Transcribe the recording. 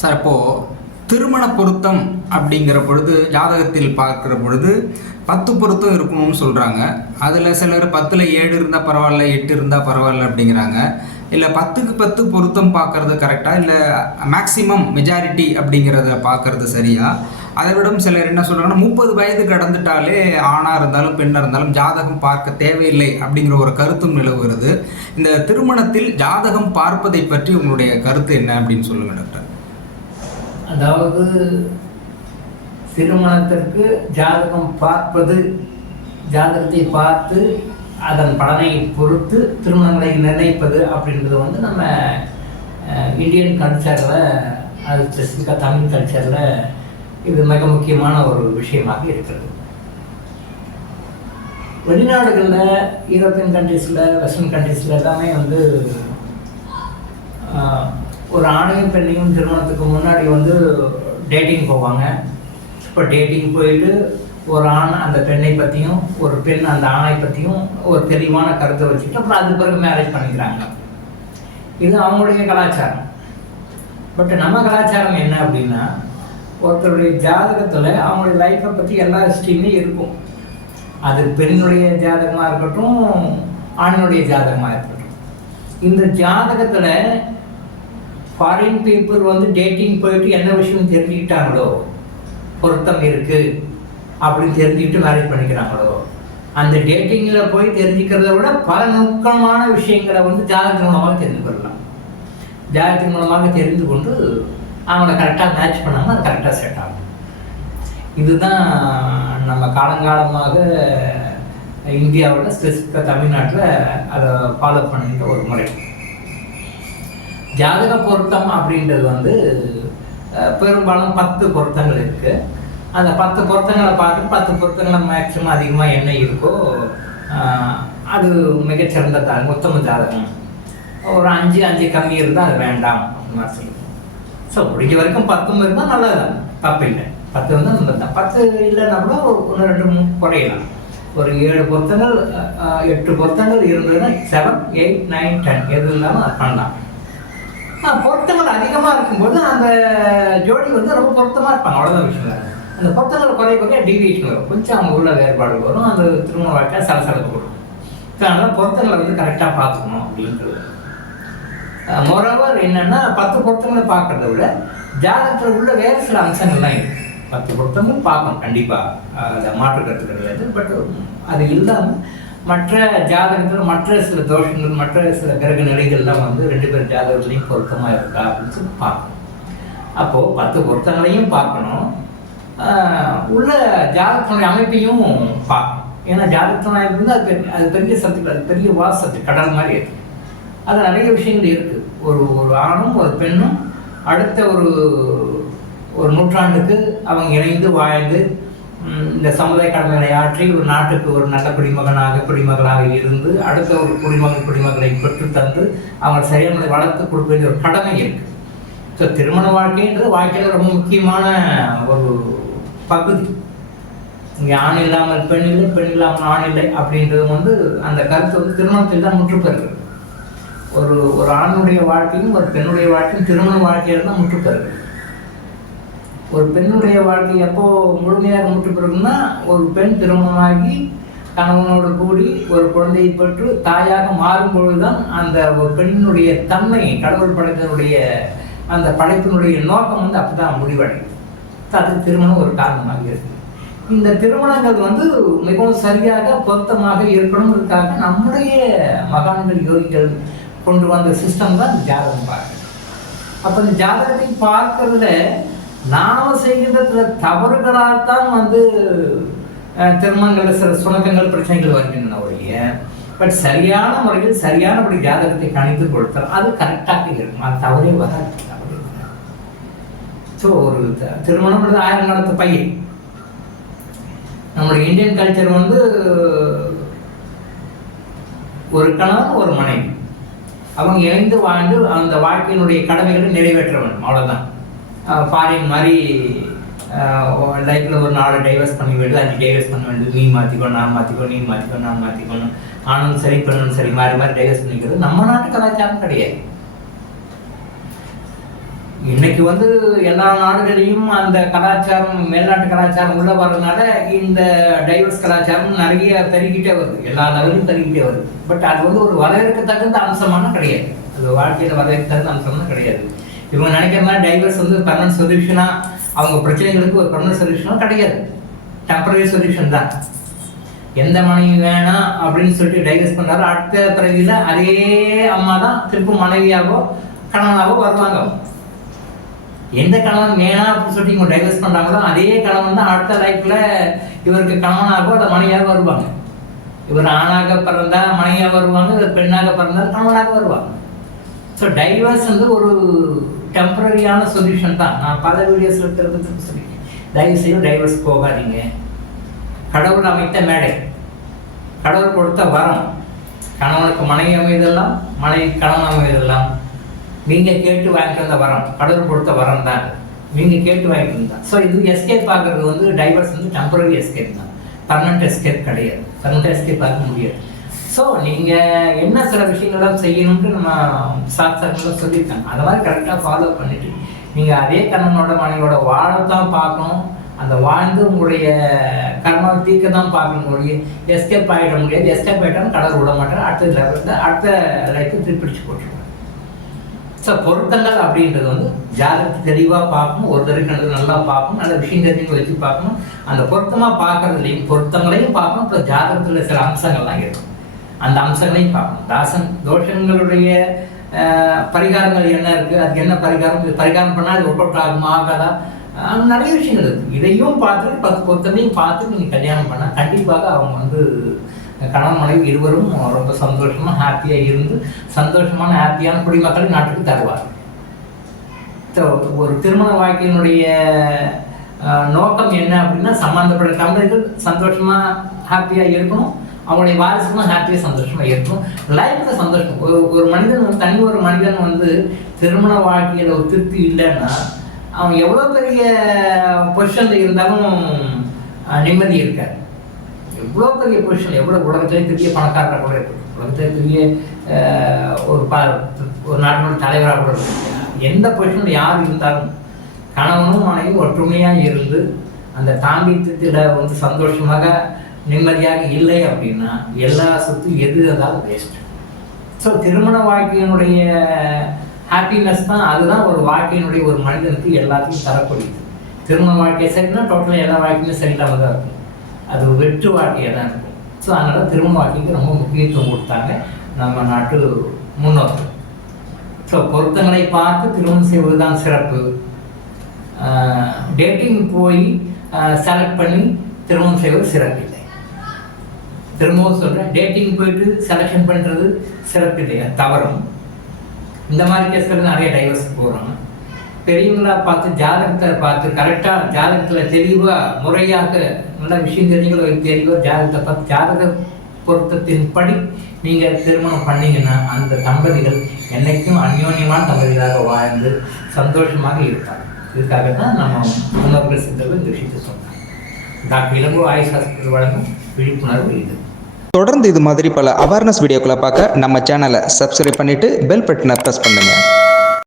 Sir, இப்போது திருமண பொருத்தம் அப்படிங்கிற பொழுது ஜாதகத்தில் பார்க்குற பொழுது 10 பொருத்தம் இருக்கணும்னு சொல்கிறாங்க. அதில் சிலர் 10ல் 7 இருந்தால் பரவாயில்ல, 8 இருந்தால் பரவாயில்ல அப்படிங்கிறாங்க. இல்லை 10க்கு 10 பொருத்தம் பார்க்குறது கரெக்டாக, இல்லை மேக்சிமம் மெஜாரிட்டி அப்படிங்கிறத பார்க்குறது சரியா? அதை விட சிலர் என்ன சொல்கிறாங்கன்னா 30 வயது கடந்துட்டாலே ஆணாக இருந்தாலும் பெண்ணாக இருந்தாலும் ஜாதகம் பார்க்க தேவையில்லை அப்படிங்கிற ஒரு கருத்தும் நிலவுகிறது. இந்த திருமணத்தில் ஜாதகம் பார்ப்பதை பற்றி உங்களுடைய கருத்து என்ன அப்படின்னு சொல்லுங்கள் டாக்டர். அதாவது திருமணத்திற்கு ஜாதகம் பார்ப்பது, ஜாதகத்தை பார்த்து அதன் பலனை பொறுத்து திருமணங்களை நிர்ணயிப்பது அப்படின்றது நம்ம இந்தியன் கல்ச்சரில், அது ஸ்பெசிஃபிக்காக தமிழ் கல்ச்சரில் இது மிக முக்கியமான ஒரு விஷயமாக இருக்கிறது. வெளிநாடுகளில், யூரோப்பியன் கண்ட்ரீஸில், வெஸ்டர்ன் கண்ட்ரீஸில் எல்லாமே ஒரு ஆணையும் பெண்ணையும் திருமணத்துக்கு முன்னாடி டேட்டிங் போவாங்க. இப்போ டேட்டிங் போயிட்டு ஒரு ஆண் அந்த பெண்ணை பற்றியும், ஒரு பெண் அந்த ஆணை பற்றியும் ஒரு தெளிவான கருத்தை வச்சுட்டு அப்புறம் அது பிறகு மேரேஜ் பண்ணிக்கிறாங்க. இது அவங்களுடைய கலாச்சாரம். பட் நம்ம கலாச்சாரம் என்ன அப்படின்னா, ஒருத்தருடைய ஜாதகத்தில் அவங்களுடைய லைஃப்பை பற்றி எல்லா ஹிஸ்ட்ரியுமே இருக்கும். அது பெண்ணுடைய ஜாதகமாக இருக்கட்டும், ஆணுடைய ஜாதகமாக இருக்கட்டும். இந்த ஜாதகத்தில் ஃபாரின் பீப்புள் டேட்டிங் போயிட்டு என்ன விஷயம் தெரிஞ்சுக்கிட்டாங்களோ, பொருத்தம் இருக்குது அப்படின்னு தெரிஞ்சுக்கிட்டு மேரேஜ் பண்ணிக்கிறாங்களோ, அந்த டேட்டிங்கில் போய் தெரிஞ்சுக்கிறத விட பல நுட்பமான விஷயங்களை ஜாதகத்தின் மூலமாக தெரிந்து கொள்ளலாம். ஜாதகத்தின் மூலமாக தெரிந்து கொண்டு அவங்கள கரெக்டாக மேட்ச் பண்ணாமல் அது கரெக்டாக செட் ஆகும். இதுதான் நம்ம காலங்காலமாக இந்தியாவோட ஸ்பெசிஃபிக்காக தமிழ்நாட்டில் அதை ஃபாலோ பண்ணிக்கிட்ட ஒரு முறை. ஜாதக பொருத்தம் அப்படின்றது பெரும்பாலும் 10 பொருத்தங்கள் இருக்குது. அந்த 10 பொருத்தங்களை பார்த்துட்டு 10 பொருத்தங்களை மேக்ஸிமம் அதிகமாக என்ன இருக்கோ அது மிகச்சிறந்த உத்தம ஜாதகம். ஒரு 5 கம்மி இருந்தால் அது வேண்டாம் அப்படின்னு மாதிரி சொல்லுவோம். ஸோ முடிஞ்ச வரைக்கும் 10 இருந்தால் நல்லது தான், தப்பு இல்லை. 10 இருந்தால் நல்லது தான். 10 இல்லைன்னா கூட 1, 2, 3 குறையலாம். ஒரு 7 பொருத்தங்கள் 8 பொருத்தங்கள் இருந்ததுன்னா 7, 8, 9, 10 எது இருந்தாலும் அது பண்ணலாம். பொருத்தங்கள் அதிகமாக இருக்கும்போது அந்த ஜோடி ரொம்ப பொருத்தமாக இருப்பாங்க, அவ்வளோதான் விஷயம். அந்த பொருத்தங்கள் குறைய டீவியேஷன் வரும், கொஞ்சம் அவங்க உள்ள வேறுபாடு வரும், அந்த திருமண வாழ்க்கை சலசலப்பு கொடுக்கும். அதனால் பொருத்தங்களை கரெக்டாக பார்த்துக்கணும் அப்படின்றது. மோரோவர் என்னென்னா 10 பொருத்தங்களை பார்க்குறத விட ஜாதகத்தில் உள்ள வேறு சில அம்சங்கள்லாம் இருக்குது. 10 பொருத்தங்கள் பார்க்கணும் கண்டிப்பாக, அதை மாற்றுக்கிறது கிடையாது. பட் அது இல்லாமல் மற்ற ஜாதகத்தில் மற்ற சில தோஷங்கள், மற்ற சில கிரக நிலைகள்லாம் 2 பேர் ஜாதகத்துலேயும் பொருத்தமாக இருக்கா அப்படின்னு சொல்லி பார்க்கணும். அப்போது 10 பொருத்தங்களையும் பார்க்கணும், உள்ள ஜாதகத்தினுடைய அமைப்பையும் பார்க்கணும். ஏன்னா ஜாதகத்தினுடைய அமைப்பு அது பெரிய சப்ஜெக்ட், அது பெரிய வாஸ் சப்ஜெக்ட், கடல் மாதிரி இருக்குது. அது நிறைய விஷயங்கள் இருக்குது. ஒரு ஆணும் ஒரு பெண்ணும் அடுத்த ஒரு நூற்றாண்டுக்கு அவங்க இணைந்து வாழ்ந்து இந்த சமுதாய கடமைகளை ஆற்றி ஒரு நாட்டுக்கு ஒரு நல்ல குடிமகளாக இருந்து அடுத்த ஒரு குடிமகளை பெற்று தந்து அவங்க சரியான வளர்த்து கொடுக்க வேண்டிய ஒரு கடமை இருக்குது. ஸோ திருமண வாழ்க்கைன்றது வாழ்க்கையில் ரொம்ப முக்கியமான ஒரு பகுதி. இங்கே ஆண் இல்லாமல் பெண் இல்லை, பெண் இல்லாமல் ஆண் இல்லை அப்படின்றது அந்த கருத்து திருமணத்தில் தான் முற்று பெறுகிறது. ஒரு ஆணுடைய வாழ்க்கையும் ஒரு பெண்ணுடைய வாழ்க்கையும் திருமண வாழ்க்கையில் தான் முற்று பெறுகிறது. ஒரு பெண்ணுடைய வாழ்க்கை எப்போ முழுமையாக முற்று பெறும்னா, ஒரு பெண் திருமணமாகி கணவனோடு கூடி ஒரு குழந்தையை பெற்று தாயாக மாறும்பொழுது தான் அந்த ஒரு பெண்ணுடைய தன்மை, கடவுள் படைத்தனுடைய அந்த படைப்பினுடைய நோக்கம் அப்போ தான் முடிவடையும். அதுக்கு திருமணம் ஒரு காரணமாக இருக்குது. இந்த திருமணங்கள் மிகவும் சரியாக பொருத்தமாக இருக்கணுங்கிறதுக்காக நம்முடைய மகான்கள் யோகிகள் கொண்டு வந்த சிஸ்டம் தான் இந்த ஜாதகம் பார்க்குறது. அப்போ இந்த ஜாதகத்தை பார்க்கறதுல நாம் செய்கின்ற சில தவறுகளால் தான் திருமணங்களில் சில சுணக்கங்கள், பிரச்சனைகள் வருகின்றன ஒழிய, பட் சரியான முறையில் சரியானபடி ஜாதகத்தை கணித்து கொடுத்தால் அது கரெக்டாக இருக்கும், அது தவறே வராது. ஸோ ஒரு திருமணம் 1000 காலத்து பையன். நம்மளுடைய இந்தியன் கல்ச்சர் ஒரு கணவன் ஒரு மனைவி அவங்க இணைந்து வாழ்ந்து அந்த வாழ்க்கையினுடைய கடமைகளை நிறைவேற்ற வேண்டும், அவ்வளோதான். ஃபாரின் மாதிரி லைஃப்பில் ஒரு 4 டைவர்ஸ் பண்ணி வேண்டியது, 5 டைவர்ஸ் பண்ண வேண்டியது, நீ மாற்றிக்கோ நான் மாற்றிக்கோ, நீ மாற்றிக்கோ நான் மாற்றிக்கணும், ஆணும் சரி பெண்ணும் சரி மாறி டைவர்ஸ் பண்ணிக்கிறது நம்ம நாட்டு கலாச்சாரம் கிடையாது. இன்னைக்கு வந்து எல்லா நாடுகளையும் அந்த கலாச்சாரம், மேல்நாட்டு கலாச்சாரம் உள்ள வர்றதுனால இந்த டைவர்ஸ் கலாச்சாரம் நிறைய பெருகிட்டே வருது, எல்லா லெவலையும் பெருகிட்டே வருது. பட் அது வந்து ஒரு வரவேற்க தகுந்த அம்சமான கிடையாது, அது வாழ்க்கையில் வரவேற்க தகுந்த அம்சம்னு கிடையாது. இவங்க நினைக்கிற மாதிரி டைவர்ஸ் வந்து பர்மனன்ட் சொல்யூஷனா, அவங்க பிரச்சனைகளுக்கு ஒரு பர்மனன்ட் சொல்யூஷனும் கிடையாது, டெம்பரரி சொல்யூஷன் தான். எந்த மனைவி வேணாம் அப்படின்னு சொல்லிட்டு டைவர்ஸ் பண்ணாரோ அடுத்த பிறவியில் அதே அம்மா தான் திரும்ப மனைவியாகவோ கணவனாகவோ வருவாங்க. எந்த கணவன் வேணாம் அப்படின்னு சொல்லிட்டு இவங்க டைவர்ஸ் பண்ணுறாங்களோ அதே கணவன் தான் அடுத்த லைஃப்பில் இவருக்கு கணவனாகவோ அதை மனைவியாக வருவாங்க. இவர் ஆணாக பிறந்தா மனைவியாக வருவாங்க, இவர் பெண்ணாக பிறந்தால் கணவனாக வருவாங்க. ஸோ டைவர்ஸ் வந்து ஒரு டெம்பரரியான சொல்யூஷன் தான். நான் பல வீடியோஸில் திரும்ப சொல்லியிருக்கேன், தயவு செய்து டைவர்ஸ் போகாதீங்க. கடவுள் அமைத்த மேடை, கடவுள் கொடுத்த வரம், கணவனுக்கு மனைவி அமைதெல்லாம், மனைவி கணவன் அமைதெல்லாம் நீங்கள் கேட்டு வாங்கிட்டு வந்த வரம், கடவுள் கொடுத்த வரம் தான், நீங்கள் கேட்டு வாங்கிட்டு இருந்தா. ஸோ இது எஸ்கேப் ஆகிறது வந்து டைவர்ஸ் வந்து டெம்பரரி எஸ்கேப் தான், பர்மனெண்ட் எஸ்கேப் கிடையாது, பர்மனெண்ட் எஸ்கேப் ஆக முடியாது. ஸோ நீங்கள் என்ன சில விஷயங்கள்லாம் செய்யணும்னு நம்ம சாஸ்திரங்கள்லாம் சொல்லியிருக்காங்க, அதை மாதிரி கரெக்டாக ஃபாலோ பண்ணிட்டு நீங்கள் அதே கணவனோட மனைவியோட வாழத்தான் பார்க்கணும். அந்த வாழ்ந்து உங்களுடைய கர்மாவை தீர்க்க தான் பார்க்கணும், எஸ்கேப் ஆகிட முடியாது. எஸ்கேப் ஆகிட்டாலும் கடவுள் விட மாட்டார், அடுத்த லெவலில் அடுத்த லைஃப்பை திருப்பிடிச்சு போட்டுருவாங்க. ஸோ பொருத்தங்கள் அப்படின்றது வந்து ஜாதகத்தை தெளிவாக பார்க்கணும், ஒரு தடவை நல்லா பார்க்கணும், நல்ல விஷயம் தெரிஞ்சு வச்சு பார்க்கணும். அந்த பொருத்தமாக பார்க்கறதுலையும் பொருத்தங்களையும் பார்க்கணும். இப்போ ஜாதகத்தில் சில அம்சங்கள்லாம் இருக்கும், அந்த அம்சங்களையும் பார்க்கணும். தோஷங்களுடைய பரிகாரங்கள் என்ன இருக்குது, அதுக்கு என்ன பரிகாரம், இது பரிகாரம் பண்ணால் அது ஒர்க் அவுட் ஆகுமா ஆகாதா, நிறைய விஷயங்கள் இருக்குது. இதையும் பார்த்துட்டு 10 பொருத்தத்தையும் பார்த்து நீங்கள் கல்யாணம் பண்ணால் கண்டிப்பாக அவங்க வந்து கணவன் மனைவி இருவரும் ரொம்ப சந்தோஷமாக ஹாப்பியாக இருந்து சந்தோஷமான ஹாப்பியான குடிமக்களை நாட்டுக்கு தருவார். ஸோ ஒரு திருமண வாழ்க்கையினுடைய நோக்கம் என்ன அப்படின்னா, சம்மந்தப்பட்ட தம்பதிகள் சந்தோஷமாக ஹாப்பியாக இருக்கணும், அவங்களுடைய வாரிசுகளும் ஹாப்பியாக சந்தோஷமாக இருக்கணும், லைஃப்பில் சந்தோஷம். ஒரு மனிதன் வந்து தனி ஒரு மனிதன் வந்து திருமண வாழ்க்கையில் ஒரு திருப்தி இல்லைன்னா அவன் எவ்வளோ பெரிய பொசிஷனில் இருந்தாலும் நிம்மதி இருக்காது. எவ்வளோ பெரிய பொசிஷன், எவ்வளோ உலகத்திலே பெரிய பணக்காரராக கூட இருக்கும், உலகத்திலே பெரிய ஒரு நாட்டினோட தலைவராக கூட இருக்கும். எந்த பொசிஷனில் யார் இருந்தாலும் கணவனும் மனைவியும் ஒற்றுமையாக இருந்து அந்த தாம்பியத்தில் வந்து சந்தோஷமாக நிம்மதியாக இல்லை அப்படின்னா எல்லா சொத்தும் எது இருந்தாலும் வேஸ்ட். ஸோ திருமண வாழ்க்கையினுடைய ஹாப்பினஸ் தான், அதுதான் ஒரு வாழ்க்கையினுடைய ஒரு மனிதனுக்கு எல்லாத்தையும் தரக்கூடியது. திருமண வாழ்க்கை சரினா டோட்டலாக எல்லா வாழ்க்கையுமே சரியில்லாமல் தான் இருக்கும், அது ஒரு வெற்று வாழ்க்கையாக தான் இருக்கும். ஸோ அதனால் திருமண வாழ்க்கைக்கு ரொம்ப முக்கியத்துவம் கொடுத்தாங்க நம்ம நாட்டு முன்னோர்கள். ஸோ பொருத்தங்களை பார்த்து திருமணம் செய்வது தான் சிறப்பு. டேட்டிங் போய் செலக்ட் பண்ணி திருமணம் செய்வது சிறப்பில்லை. திரும்பவும் சொல்கிறேன், டேட்டிங் போயிட்டு செலெக்ஷன் பண்ணுறது சிறப்பில்லை, அது தவறும். இந்த மாதிரி கேஸ்கள் நிறைய டைவர்ஸ் போகிறாங்க. பெரியவங்களாக பார்த்து ஜாதகத்தை பார்த்து கரெக்டாக ஜாதகத்தில் தெளிவாக முறையாக நல்ல விஷயம் தெரிஞ்சுக்கிற தெளிவாக ஜாதகத்தை பார்த்து ஜாதக பொருத்தத்தின்படி நீங்கள் திருமணம் பண்ணிங்கன்னா அந்த தம்பதிகள் என்றைக்கும் அந்யோன்யமான தம்பதிகளாக வாழ்ந்து சந்தோஷமாக இருப்பாங்க. இதுக்காக தான் நம்ம முன்னோர்கள் சித்தர்கள் இந்த விஷயத்தை சொன்னாங்க. டாக்டர் இளங்கோ ஆயுஷ் ஹாஸ்பிட்டல் வழங்கும் விழிப்புணர்வு இது. தொடர்ந்து இது மாதிரி பல அவேர்னஸ் வீடியோக்களை பார்க்க நம்ம சேனலை சப்ஸ்கிரைப் பண்ணிவிட்டு பெல் பட்டனை ப்ரெஸ் பண்ணுங்கள்.